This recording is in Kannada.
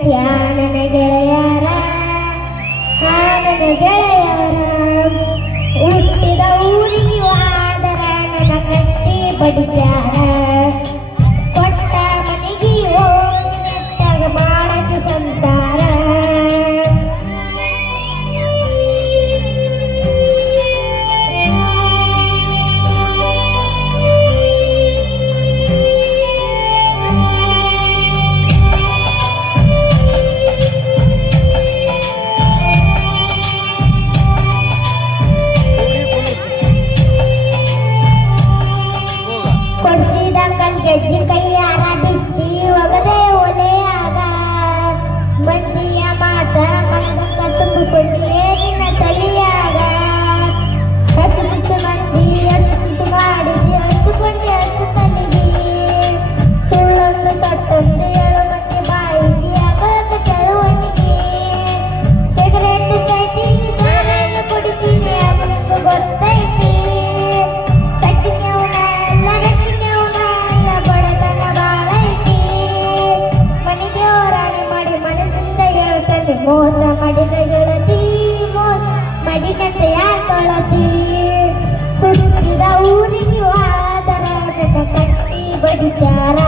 ಗೆಳತಿಯ ನನ್ನ ಗೆಳೆಯರ ನನ್ನ ಗೆಳೆಯರ ಹುಟ್ಟಿದ ಊರಿಗೆ ಆದರ ನನ್ನ ಕಟ್ಟಿ ಬಡಿಸ್ಯಾರ ಕೊಟ್ಟ ಮನೆಗೆ ಹೋಗಿ ನೆಟ್ಟಾಗ ಮಾಡಕ್ಕೆ ಸಂಸಾರ ಕೊಡ್ಸಿದ ಕಲ್ಗೆಜ್ಜಿ ಕೈಯಾರ ಬಿಚ್ಚಿ ಒಗದೆ ಒಲೆಯಾಗ ಮಂದಿಯ ಮಾತ ಮನಕ ತುಂಬಿಕೊಂಡಿಯೇ ನಿನ್ನ ತಲೆಯಾಗ ಹಚ್ಚು ಚುಚ್ಚು ಮಂದಿ ಹಚ್ಚು ಚುಚ್ಚು ಮಾಡಿದಿ ಹಚ್ಚಿಕೊಂಡೆ ಹಚ್ಚು ತಲೆಗೆ ಸುಳ್ಳೊಂದು ಸೊಟ್ಟೊಂದು ಏಳು ಮಂದಿ ಬಾಯಿಗೆ ಅಗಲದ ಚಳವಣಿಗೆ ಸಿಗರೇಟ್ ಸೈಟಿಗೆ ಸಾರಾಯಿ ಕುಡಿತೀನಿ ಅವನಿಗೆ ಗೊತ್ತೈತಿ ಮೋಸ ಮಾಡಿದ ಗೆಳತಿ ಮೋಸ ಮಾಡಿದಂತೆ ಯಾಕೊಳತಿ ಹುಟ್ಟಿದ ಊರಿಗೆ ಆದರ ಕಟ್ಟಿ ಬಡಿಸ್ಯಾರ